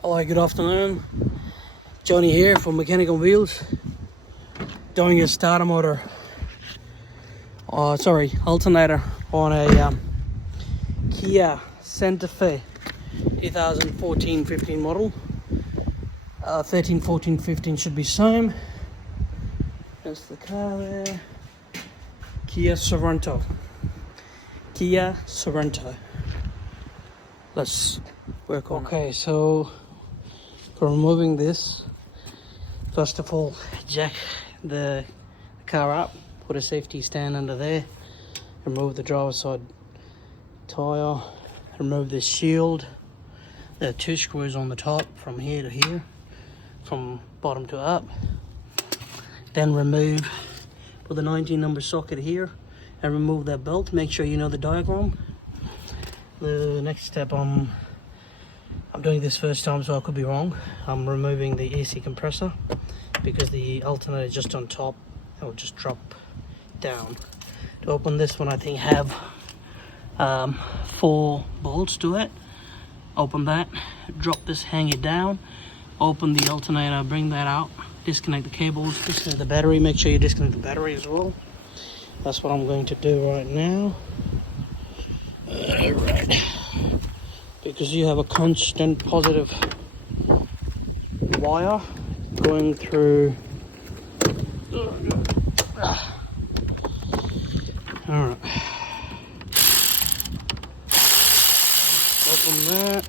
Hello, good afternoon. Johnny here from Mechanical Wheels, doing a starter motor, alternator on a Kia Sorento 2014-15 model. 13, 14, 15 should be same. That's the car there. Kia Sorento. Kia Sorento. Let's work on it. Okay, so for removing this, first of all, jack the car up, put a safety stand under there, remove the driver's side tyre, remove the shield. There are two screws on the top from here to here, from bottom to up. Then put the 19 number socket here and remove that belt. Make sure you know the diagram. The next step, I'm doing this first time, so I could be wrong. I'm removing the AC compressor because the alternator is just on top. It will just drop down. To open this one, I think have 4 bolts to it. Open that, drop this, hang it down, open the alternator, bring that out, disconnect the cables, disconnect the battery. Make sure you disconnect the battery as well. That's what I'm going to do right now. Alright, because you have a constant positive wire going through. Alright, open that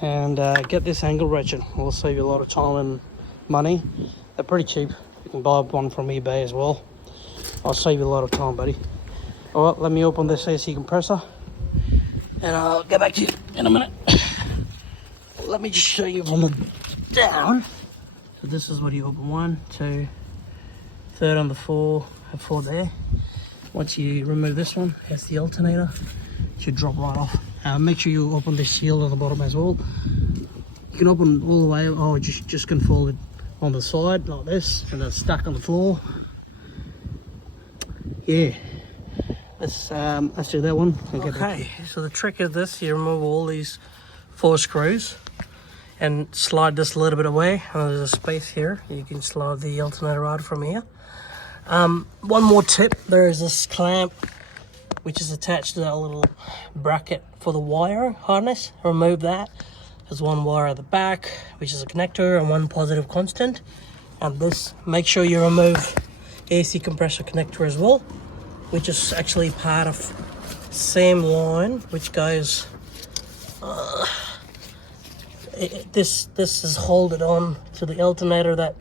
and get this angle ratchet. Will save you a lot of time and money. They're pretty cheap. You can buy one from eBay as well. I'll save you a lot of time, buddy. Alright, let me open this AC compressor and I'll get back to you in a minute. Let me just show you from the down. So this is what you open: 1, 2, third on the 4, and 4 there. Once you remove this one, that's the alternator. It should drop right off. Make sure you open the shield on the bottom as well. You can open all the way, or just can fold it on the side like this, and it's stuck on the floor. Yeah, let's do that one. Okay, so the trick is this: you remove all these 4 screws and slide this a little bit away. There's a space here. You can slide the alternator out from here. One more tip: there is this clamp which is attached to that little bracket for the wire harness. Remove that. There's one wire at the back, which is a connector, and one positive constant. And this, make sure you remove AC compressor connector as well, which is actually part of same line, which goes this is holding on to the alternator, that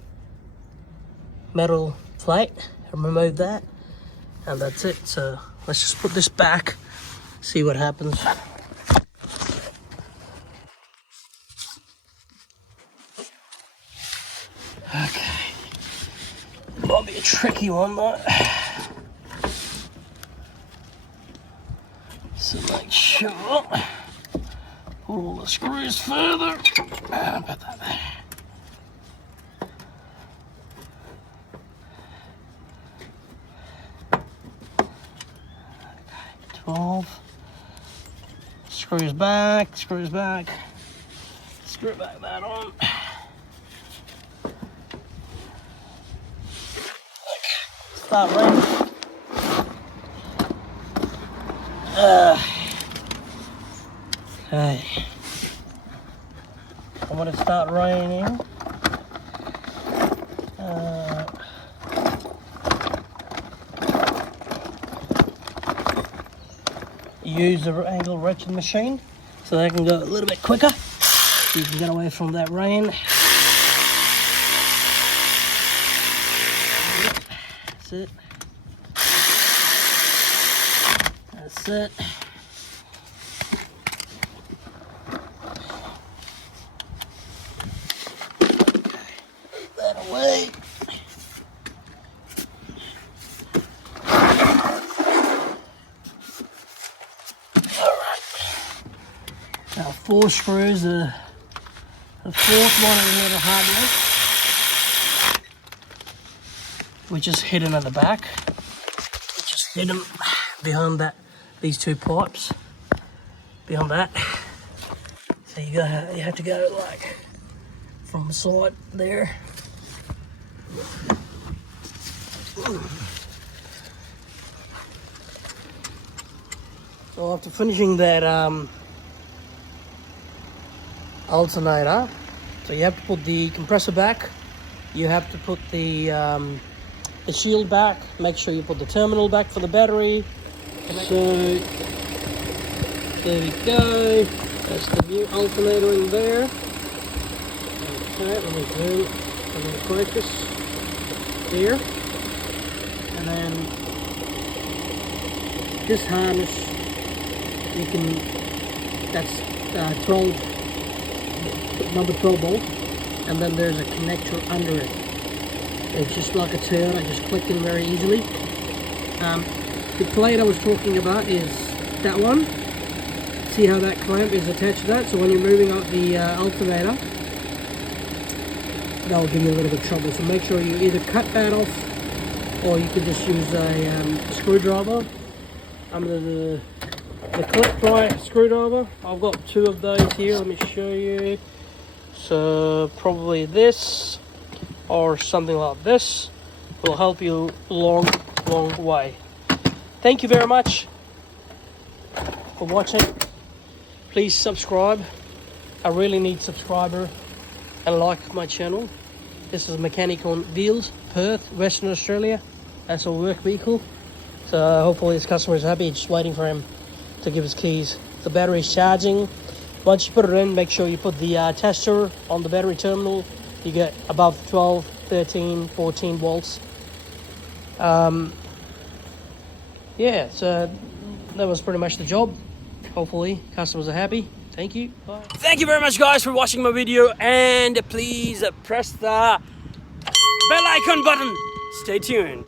metal plate. Remove that, and that's it. So let's just put this back, see what happens. Okay, might be a tricky one though. So make sure, put all the screws further, and put that there. Okay, 12. Screws back, screw back that on. Start running. Okay, I'm going to start raining. Use the angle ratchet machine so they can go a little bit quicker, so you can get away from that rain. That's it. That's it. That away. Alright. Now 4 screws. The 4th one is a little hard, which is hidden at the back. Which is hidden behind these 2 pipes. beyond that. So you have to go like from the side there. So after finishing that alternator, so you have to put the compressor back, you have to put the shield back, make sure you put the terminal back for the battery. So there we go, that's the new alternator in there. Okay, let me zoom, I'm going to focus there. And then this harness, you can, that's 12, number 12 volt, and then there's a connector under it. It's just like a turn, I just click in very easily. The plate I was talking about is that one. See how that clamp is attached to that? So when you're moving out the alternator, that will give you a little bit of trouble. So make sure you either cut that off, or you can just use a screwdriver under the clip pry screwdriver. I've got two of those here, let me show you. So probably this or something like this will help you long way. Thank you very much for watching. Please subscribe. I really need subscriber and like my channel. This is a mechanic on wheels, Perth, Western Australia. That's a work vehicle. So hopefully this customer is happy, just waiting for him to give his keys. The battery is charging. Once you put it in, make sure you put the tester on the battery terminal. You get above 12, 13, 14 volts. Yeah, so that was pretty much the job. Hopefully customers are happy. Thank you. Bye. Thank you very much, guys, for watching my video, and please press the bell icon button. Stay tuned.